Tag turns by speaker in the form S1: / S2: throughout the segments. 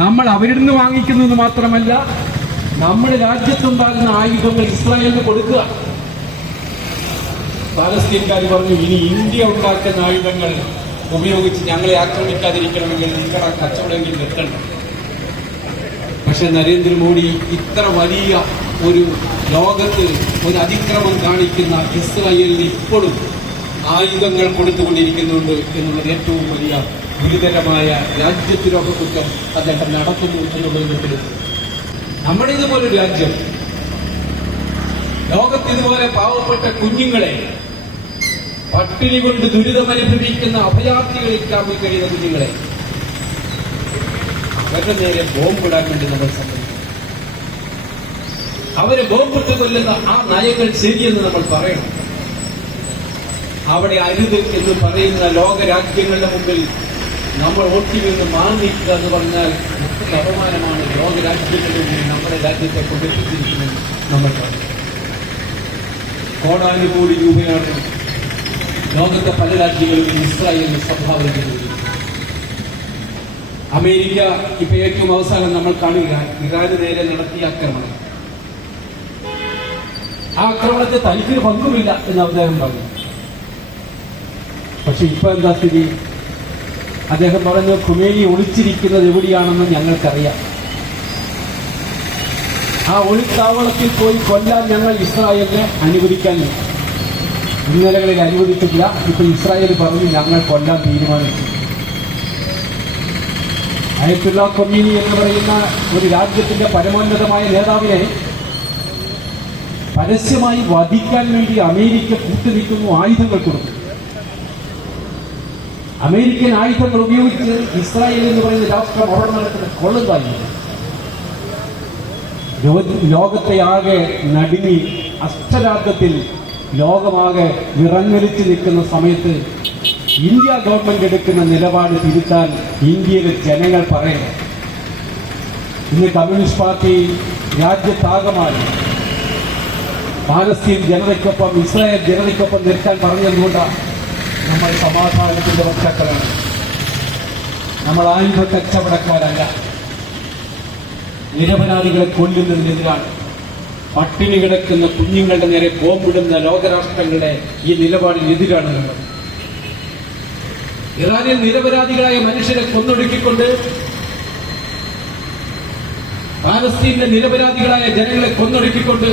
S1: നമ്മൾ അവരിൽ നിന്ന് വാങ്ങിക്കുന്നത് മാത്രമല്ല നമ്മുടെ രാജ്യത്തുണ്ടാകുന്ന ആയുധങ്ങൾ ഇസ്രായേലിന് കൊടുക്കുക. പാലസ്തീൻകാർ പറഞ്ഞു ഇനി ഇന്ത്യ ഉണ്ടാക്കുന്ന ആയുധങ്ങൾ ഉപയോഗിച്ച് ഞങ്ങളെ ആക്രമിക്കാതിരിക്കണമെങ്കിൽ നിങ്ങളുടെ കച്ചവടമെങ്കിൽ നിർത്തണം. പക്ഷെ നരേന്ദ്രമോദി ഇത്ര വലിയ ഒരു ലോകത്ത് ഒരു അതിക്രമം കാണിക്കുന്ന ഇസ്രായേലിന് ഇപ്പോഴും ആയുധങ്ങൾ കൊടുത്തുകൊണ്ടിരിക്കുന്നുണ്ട് എന്നുള്ളത് ഏറ്റവും വലിയ ഗുരുതരമായ രാജ്യദ്രോഹ കുറ്റം അദ്ദേഹം നടത്തുന്നു എന്നുള്ളത് നമ്മുടെ ഇതുപോലൊരു രാജ്യം ലോകത്ത് ഇതുപോലെ പാവപ്പെട്ട കുഞ്ഞുങ്ങളെ പട്ടിണി കൊണ്ട് ദുരിതമനുഭവിക്കുന്ന അഭയാർത്ഥികളിൽ കാമ്പിൽ കഴിയുന്ന കുഞ്ഞുങ്ങളെ അവരുടെ നേരെ ബോംബിടാൻ വേണ്ടി നമ്മൾ സമ്മതിക്കും അവരെ ബോംബിട്ട് കൊല്ലുന്ന ആ നയങ്ങൾ ശരിയെന്ന് നമ്മൾ പറയണം. അവിടെ അരുത് എന്ന് പറയുന്ന ലോകരാജ്യങ്ങളുടെ മുമ്പിൽ നമ്മൾ ഓട്ടിൽ നിന്ന് മാറി എന്ന് പറഞ്ഞാൽ അപമാനമാണ് ലോക മുമ്പിൽ നമ്മുടെ രാജ്യത്തെ കൊണ്ടെത്തിച്ചിരിക്കുന്നത് നമ്മൾ കോടാനു കോടി രൂപയാണ് ലോകത്തെ പല രാജ്യങ്ങളിലും ഇസ്രായേലിന് സംഭാവന ചെയ്തിരിക്കുന്നത് അമേരിക്ക ഇപ്പൊ ഏറ്റവും അവസാനം നമ്മൾ കാണുക ഇറാന് നേരെ നടത്തിയ ആക്രമണം. ആ ആക്രമണത്തെ തനിക്കൊരു പങ്കുമില്ല എന്ന് അദ്ദേഹം പറഞ്ഞു. പക്ഷെ ഇപ്പൊ എന്താ സ്ഥിതി? അദ്ദേഹം പറഞ്ഞു ഖുമേനി ഒളിച്ചിരിക്കുന്നത് എവിടെയാണെന്ന് ഞങ്ങൾക്കറിയാം. ആ ഒളിത്താവളത്തിൽ പോയി കൊല്ലാൻ ഞങ്ങൾ ഇസ്രായേലിനെ അനുവദിക്കാൻ ഇന്നലകളിൽ അനുവദിച്ചില്ല ഇപ്പൊ ഇസ്രായേൽ പറഞ്ഞു ഞങ്ങൾ കൊല്ലാൻ തീരുമാനിച്ചു. അയത്തുള്ള കൊമീനി എന്ന് പറയുന്ന ഒരു രാജ്യത്തിന്റെ പരമോന്നതമായ നേതാവിനെ പരസ്യമായി വധിക്കാൻ വേണ്ടി അമേരിക്ക കൂട്ടുനിൽക്കുന്നു ആയുധങ്ങൾ കൊടുത്തു അമേരിക്കൻ ആയുധങ്ങൾ ഉപയോഗിച്ച് ഇസ്രായേൽ എന്ന് പറയുന്ന രാഷ്ട്രം അവിടെ നടക്കുന്ന ലോകത്തെ ആകെ നടുങ്ങി അഷ്ടരാഗത്തിൽ ലോകമാകെ വിറങ്ങലിച്ച് നിൽക്കുന്ന സമയത്ത് ഇന്ത്യ ഗവൺമെന്റ് എടുക്കുന്ന നിലപാട് തിരുത്താൻ ഇന്ത്യയിലെ ജനങ്ങൾ പറയുന്നു ഇന്ന് കമ്മ്യൂണിസ്റ്റ് പാർട്ടി രാജ്യത്താകമാണ് പാലസ്തീൻ ജനതയ്ക്കൊപ്പം ഇസ്രായേൽ ജനതയ്ക്കൊപ്പം നിൽക്കാൻ പറഞ്ഞതുകൊണ്ടാണ് നമ്മൾ സമാധാനത്തിന്റെ വക്താക്കളാണ് നമ്മൾ ആയുധ കച്ചവടക്കാരല്ല. നിരപരാധികളെ കൊല്ലുന്നതിനെതിരാണ്. പട്ടിണി കിടക്കുന്ന കുഞ്ഞുങ്ങളുടെ നേരെ ബോംബിടുന്ന ലോകരാഷ്ട്രങ്ങളുടെ ഈ നിലപാടിനെതിരാണ് നമ്മൾ. ഇറാനിൽ നിരപരാധികളായ മനുഷ്യരെ കൊന്നൊടുക്കിക്കൊണ്ട് പാലസ്തീനിലെ നിരപരാധികളായ ജനങ്ങളെ കൊന്നൊടുക്കിക്കൊണ്ട്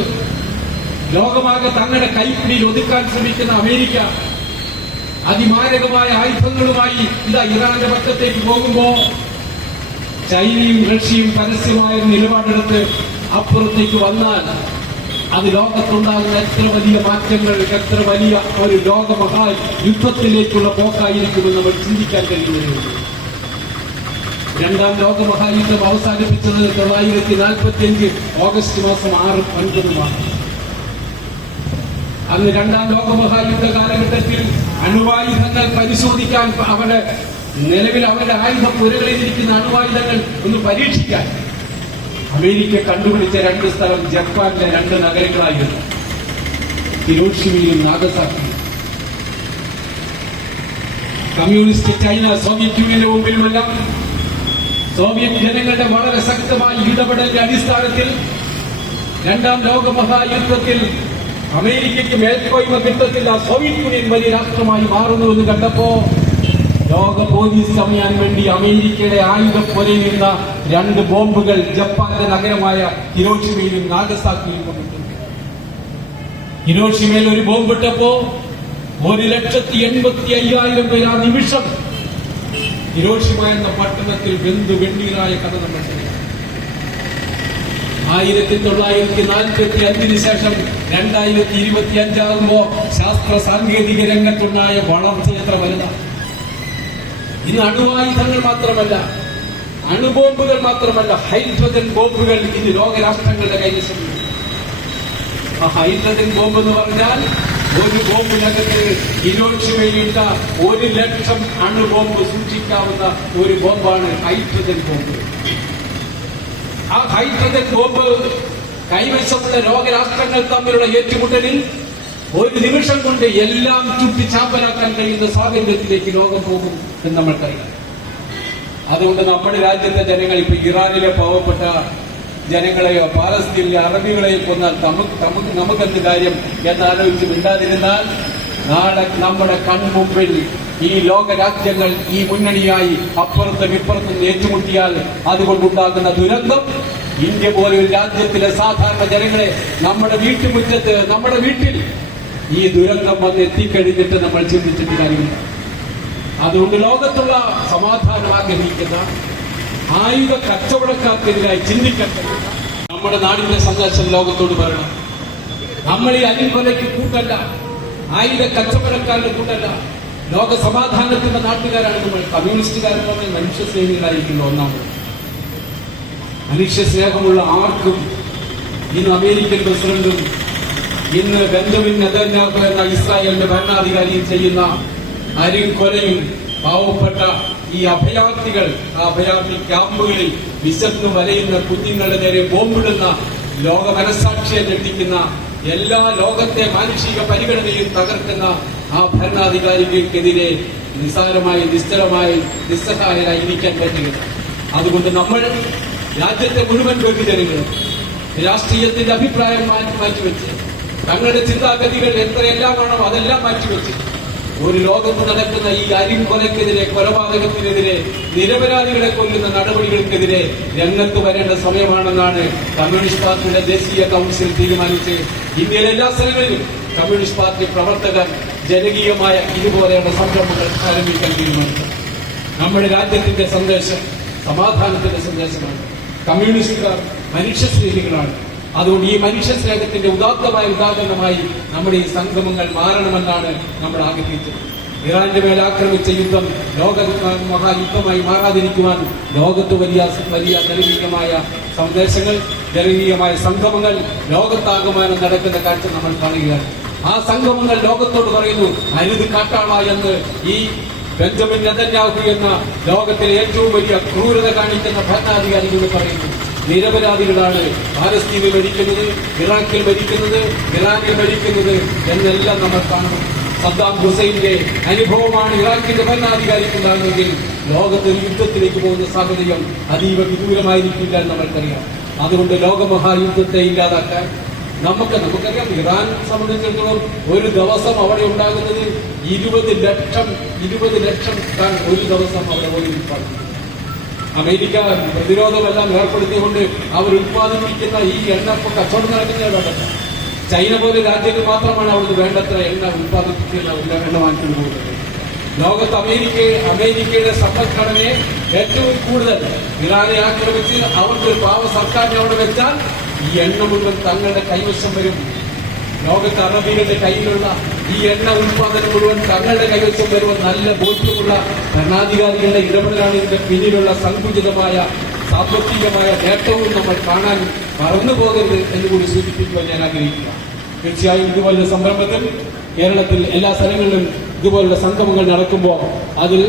S1: ലോകമാകെ തങ്ങളുടെ കൈപ്പിടിയിൽ ഒതുക്കാൻ ശ്രമിക്കുന്ന അമേരിക്ക അതിമാരകമായ ആയുധങ്ങളുമായി ഇതാ ഇറാന്റെ പക്കത്തേക്ക് പോകുമ്പോ ചൈനയും റഷ്യയും പരസ്യമായ നിലപാടെടുത്ത് അപ്പുറത്തേക്ക് വന്നാൽ അത് ലോകത്തുണ്ടാകുന്ന എത്ര വലിയ മാറ്റങ്ങൾ എത്ര വലിയ ഒരു ലോകമഹാ യുദ്ധത്തിലേക്കുള്ള പോക്കായിരിക്കുമെന്ന് നമ്മൾ ചിന്തിക്കാൻ കഴിയുന്നു രണ്ടാം ലോകമഹായുദ്ധം അവസാനിപ്പിച്ചത് തൊള്ളായിരത്തി നാൽപ്പത്തി അഞ്ച് ഓഗസ്റ്റ് മാസം ആറ് ഒൻപതുമാണ് അന്ന് രണ്ടാം ലോകമഹായുദ്ധ കാലഘട്ടത്തിൽ അണുവായുധങ്ങൾ പരിശോധിക്കാൻ അവരുടെ നിലവിൽ അവരുടെ ആയുധ പുരകളിലിരിക്കുന്ന അണുവായുധങ്ങൾ ഒന്ന് പരീക്ഷിക്കാൻ. അമേരിക്ക കണ്ടുപിടിച്ച രണ്ട് സ്ഥലം ജപ്പാനിലെ രണ്ട് നഗരങ്ങളായിരുന്നു. ഹിരോഷിമയും നാഗസാക്കിയും. കമ്മ്യൂണിസ്റ്റ് ചൈന സോവിയറ്റ് യൂണിയന്റെ മുമ്പിലുമെല്ലാം സോവിയറ്റ് ജനങ്ങളുടെ വളരെ ശക്തമായ ഇടപെടലിന്റെ അടിസ്ഥാനത്തിൽ രണ്ടാം ലോക മഹായുദ്ധത്തിൽ അമേരിക്കയ്ക്ക് മേൽക്കോയ്മ കിട്ടത്തില്ല. സോവിയറ്റ് യൂണിയൻ വലിയ രാഷ്ട്രമായി മാറുന്നുവെന്ന് കണ്ടപ്പോ ലോക പോലീസ് സമയാൻ വേണ്ടി അമേരിക്കയുടെ ആയുധപ്പൊരയിൽ നിന്ന രണ്ട് ബോംബുകൾ ജപ്പാന്റെ നഗരമായ ഹിരോഷിമയിലും നാഗസാക്കിയിലും ഹിരോഷിമയിൽ ഒരു ബോംബിട്ടപ്പോ ഒരു ലക്ഷത്തി എൺപത്തി അയ്യായിരം പേർ ആ നിമിഷം ഹിരോഷിമ എന്ന പട്ടണത്തിൽ വെന്തു വെണ്ണീറായ കഥ നമ്മൾ ആയിരത്തി തൊള്ളായിരത്തി നാൽപ്പത്തി അഞ്ചിന് ശേഷം രണ്ടായിരത്തി ഇരുപത്തി അഞ്ചാകുമ്പോ ശാസ്ത്ര സാങ്കേതിക രംഗത്തുണ്ടായ വളർച്ച എത്ര വലുതാണ് ഇന്ന് അണുവായുധങ്ങൾ മാത്രമല്ല അണുബോംബുകൾ മാത്രമല്ല ഹൈഡ്രജൻ ബോംബുകൾ ഇന്ന് ലോകരാഷ്ട്രങ്ങളുടെ കൈവശമുണ്ട് ആ ഹൈഡ്രജൻ ബോംബ് എന്ന് പറഞ്ഞാൽ ഒരു ബോംബിനകത്ത് ഹിരോഷിമയിലിട്ട ഒരു ലക്ഷം അണുബോംബ് സൂക്ഷിക്കാവുന്ന ഒരു ബോംബാണ് ഹൈഡ്രജൻ ബോംബ്. ആ ഹൈഡ്രജൻ ബോംബ് കൈവശമുള്ള രോഗരാഷ്ട്രങ്ങൾ തമ്മിലുള്ള ഏറ്റുമുട്ടലിൽ ഒരു നിമിഷം കൊണ്ട് എല്ലാം ചുറ്റി ചാമ്പലാക്കാൻ കഴിയുന്ന സ്വാതന്ത്ര്യത്തിലേക്ക് ലോകം പോകും എന്ന് നമ്മൾക്കറിയാം അതുകൊണ്ട് നമ്മുടെ രാജ്യത്തെ ജനങ്ങൾ ഇപ്പൊ ഇറാനിലെ പാവപ്പെട്ട ജനങ്ങളെയോ പാലസ്തീനിലെ അറബികളെയോ കൊന്നാൽ നമുക്ക് നമുക്ക് നമുക്കെന്ത് കാര്യം എന്നാലോചിച്ച് മിണ്ടാതിരുന്നാൽ നാളെ നമ്മുടെ കൺമുമ്പിൽ ഈ ലോക രാജ്യങ്ങൾ ഈ മുന്നണിയായി അപ്പുറത്തും ഇപ്പുറത്തും ഏറ്റുമുട്ടിയാൽ അതുകൊണ്ടുണ്ടാകുന്ന ദുരന്തം ഇന്ത്യ പോലെ ഒരു രാജ്യത്തിലെ സാധാരണ ജനങ്ങളെ നമ്മുടെ വീട്ടുമുറ്റത്ത് നമ്മുടെ വീട്ടിൽ ഈ ദുരന്തം വന്ന് എത്തിക്കഴിഞ്ഞിട്ട് നമ്മൾ ചിന്തിച്ചിട്ട് കാര്യമില്ല. അതുകൊണ്ട് ലോകത്തുള്ള സമാധാനം ആഗ്രഹിക്കുന്ന ആയുധ കച്ചവടക്കാർക്കെതിരായി ചിന്തിക്കട്ടെ നമ്മുടെ നാടിന്റെ സന്ദേശം ലോകത്തോട് പറയണം. നമ്മൾ ഈ അരിക്കൊലയ്ക്ക് കൂട്ടല്ല ആയുധ കച്ചവടക്കാരുടെ കൂട്ടല്ല ലോക സമാധാനത്തിന്റെ നാട്ടുകാരാണ് നമ്മൾ. കമ്മ്യൂണിസ്റ്റുകാരെന്ന് പറഞ്ഞാൽ മനുഷ്യ സ്നേഹികളായിരിക്കുന്നു ഒന്നാമത്. മനുഷ്യ സ്നേഹമുള്ള ആർക്കും ഇന്ന് അമേരിക്കൻ പ്രസിഡന്റും ഇന്ന് ബെഞ്ചമിൻ നെതന്യാഹു എന്ന ഇസ്രായേലിന്റെ ഭരണാധികാരിയും ചെയ്യുന്ന അരിക്കൊലയും പാവപ്പെട്ട ഈ അഭയാർത്ഥികൾ ആ അഭയാർത്ഥി ക്യാമ്പുകളിൽ വിശന്ന് വലയുന്ന കുഞ്ഞുങ്ങളുടെ നേരെ ബോംബിടുന്ന ലോക മനസാക്ഷിയെ ഞെട്ടിക്കുന്ന എല്ലാ ലോകത്തെ മാനുഷിക പരിഗണനയും തകർക്കുന്ന ആ ഭരണാധികാരികൾക്കെതിരെ നിസ്സാരമായി നിശ്ചലമായി നിസ്സഹായരായി ഇരിക്കാൻ പറ്റുകയില്ല അതുകൊണ്ട് നമ്മൾ രാജ്യത്തെ മുഴുവൻ ബഹുജനങ്ങളും രാഷ്ട്രീയത്തിന്റെ അഭിപ്രായം മാറ്റി മാറ്റിവെച്ച് തങ്ങളുടെ ചിന്താഗതികൾ എത്രയെല്ലാം വേണം അതെല്ലാം മാറ്റിവെച്ച് ഒരു ലോകത്ത് നടക്കുന്ന ഈ അരിങ്കൊലക്കെതിരെ കൊലപാതകത്തിനെതിരെ നിരപരാധികളെ കൊല്ലുന്ന നടപടികൾക്കെതിരെ രംഗത്ത് വരേണ്ട സമയമാണെന്നാണ് കമ്മ്യൂണിസ്റ്റ് പാർട്ടിയുടെ ദേശീയ കൗൺസിൽ തീരുമാനിച്ച് ഇന്ത്യയിലെ എല്ലാ സ്ഥലങ്ങളിലും കമ്മ്യൂണിസ്റ്റ് പാർട്ടി പ്രവർത്തകർ ജനകീയമായ ഇതുപോലെയുള്ള സംരംഭങ്ങൾ ആരംഭിക്കാൻ തീരുമാനിച്ചു. നമ്മുടെ രാജ്യത്തിന്റെ സന്ദേശം സമാധാനത്തിന്റെ സന്ദേശമാണ്. കമ്മ്യൂണിസ്റ്റുകാർ മനുഷ്യസ്നേഹികളാണ്. അതുകൊണ്ട് ഈ മനുഷ്യ സ്നേഹത്തിന്റെ ഉദാത്തമായ ഉദാഹരണമായി നമ്മുടെ ഈ സംഗമങ്ങൾ മാറണമെന്നാണ് നമ്മൾ ആഗ്രഹിച്ചത്. ഇറാന്റെ മേൽ ആക്രമിച്ച യുദ്ധം ലോക മഹായുദ്ധമായി മാറാതിരിക്കുവാൻ ലോകത്ത് വലിയ വലിയ ജനകീയമായ സന്ദേശങ്ങൾ ജനകീയമായ സംഗമങ്ങൾ ലോകത്താകമാനം നടക്കുന്ന കാഴ്ച നമ്മൾ കാണുകയാണ്. ആ സംഗമങ്ങൾ ലോകത്തോട് പറയുന്നു അരുത് കാട്ടാള എന്ന് ഈ ബെഞ്ചമിൻ നെതന്യാഹു എന്ന ലോകത്തിലെ ഏറ്റവും വലിയ ക്രൂരത കാണിക്കുന്ന ഭരണാധികാരികൾ പറയുന്നു. നിരപരാധികളാണ് പാലസ്തീനിൽ ഭരിക്കുന്നത് ഇറാഖിൽ ഭരിക്കുന്നത് ഇറാനിൽ ഭരിക്കുന്നത് എന്നെല്ലാം നമ്മൾ കാണുന്നു സദ്ദാം ഹുസൈന്റെ അനുഭവമാണ് ഇറാഖിന്റെ ഭരണാധികാരിക്കുണ്ടാകുന്നതെങ്കിൽ ലോകത്ത് യുദ്ധത്തിലേക്ക് പോകുന്ന സാഹചര്യം അതീവ വിദൂരമായിരിക്കില്ല എന്ന് നമ്മൾക്കറിയാം. അതുകൊണ്ട് ലോകമഹായുദ്ധത്തെ ഇല്ലാതാക്കാൻ നമുക്ക് നമുക്കറിയാം. ഇറാൻ സംബന്ധിച്ചിടത്തോളം ഒരു ദിവസം അവിടെ ഉണ്ടാകുന്നത് ഇരുപത് ലക്ഷം ഇരുപത് ലക്ഷം ടൺ ഒരു ദിവസം അവിടെ പോയി ഉത്പാദിപ്പിക്കും അമേരിക്ക പ്രതിരോധമെല്ലാം ഏർപ്പെടുത്തിക്കൊണ്ട് അവർ ഉത്പാദിപ്പിക്കുന്ന ഈ എണ്ണ ഇപ്പൊ കച്ചവടം നടക്കുന്നത് വേണ്ടത്ര ചൈന പോലെ രാജ്യങ്ങൾ മാത്രമാണ് അവിടുന്ന് വേണ്ടത്ര എണ്ണ ഉത്പാദിപ്പിക്കുന്ന എണ്ണ വാങ്ങിക്കൊണ്ട് ലോകത്ത് അമേരിക്ക അമേരിക്കയുടെ സമ്പദ്ഘടനയെ ഏറ്റവും കൂടുതൽ ഇറാനെ ആക്രമിച്ച് അവർക്ക് ഒരു പാവ സർക്കാരിനെ അവിടെ വെച്ചാൽ ഈ എണ്ണ മുഴുവൻ തങ്ങളുടെ കൈവശം വരും. ലോകത്ത് അറബികളുടെ കയ്യിലുള്ള ഈ എണ്ണ ഉൽപാദനം മുഴുവൻ തങ്ങളുടെ കൈവശം വരുമ്പോൾ നല്ല ബോധ്യമുള്ള ഭരണാധികാരികളുടെ ഇടപെടലാണ് ഇതിന്റെ പിന്നിലുള്ള സങ്കുചിതമായ സാമ്പത്തികമായ നേട്ടവും നമ്മൾ കാണാൻ മറന്നു പോകരുത് എന്ന് കൂടി സൂചിപ്പിക്കുവാൻ ഞാൻ ആഗ്രഹിക്കുക തീർച്ചയായും ഇതുപോലുള്ള സംരംഭത്തിൽ കേരളത്തിൽ എല്ലാ സ്ഥലങ്ങളിലും ഇതുപോലുള്ള സംഗമങ്ങൾ നടക്കുമ്പോൾ അതിൽ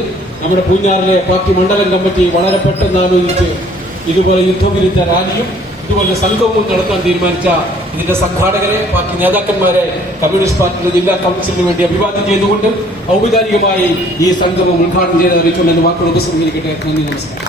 S1: നമ്മുടെ പൂഞ്ഞാറിലെ പാർട്ടി മണ്ഡലം കമ്മിറ്റി വളരെ പെട്ടെന്ന് ആലോചിച്ച് ഇതുപോലെ യുദ്ധവിരുദ്ധ റാലിയും ഇതുപോലെ സംഘവും നടത്താൻ തീരുമാനിച്ച ഇതിന്റെ സംഘാടകരെ പാർട്ടി നേതാക്കന്മാരെ കമ്മ്യൂണിസ്റ്റ് പാർട്ടിയുടെ ജില്ലാ കൗൺസിലിന് വേണ്ടി അഭിവാദ്യം ചെയ്തുകൊണ്ട് ഔപചാരികമായി ഈ സംഗമം ഉദ്ഘാടനം ചെയ്ത് അറിയിച്ചുകൊണ്ട് എന്റെ വാക്കുകൾ ഉപസംഹരിക്കട്ടെ. നന്ദി നമസ്കാരം.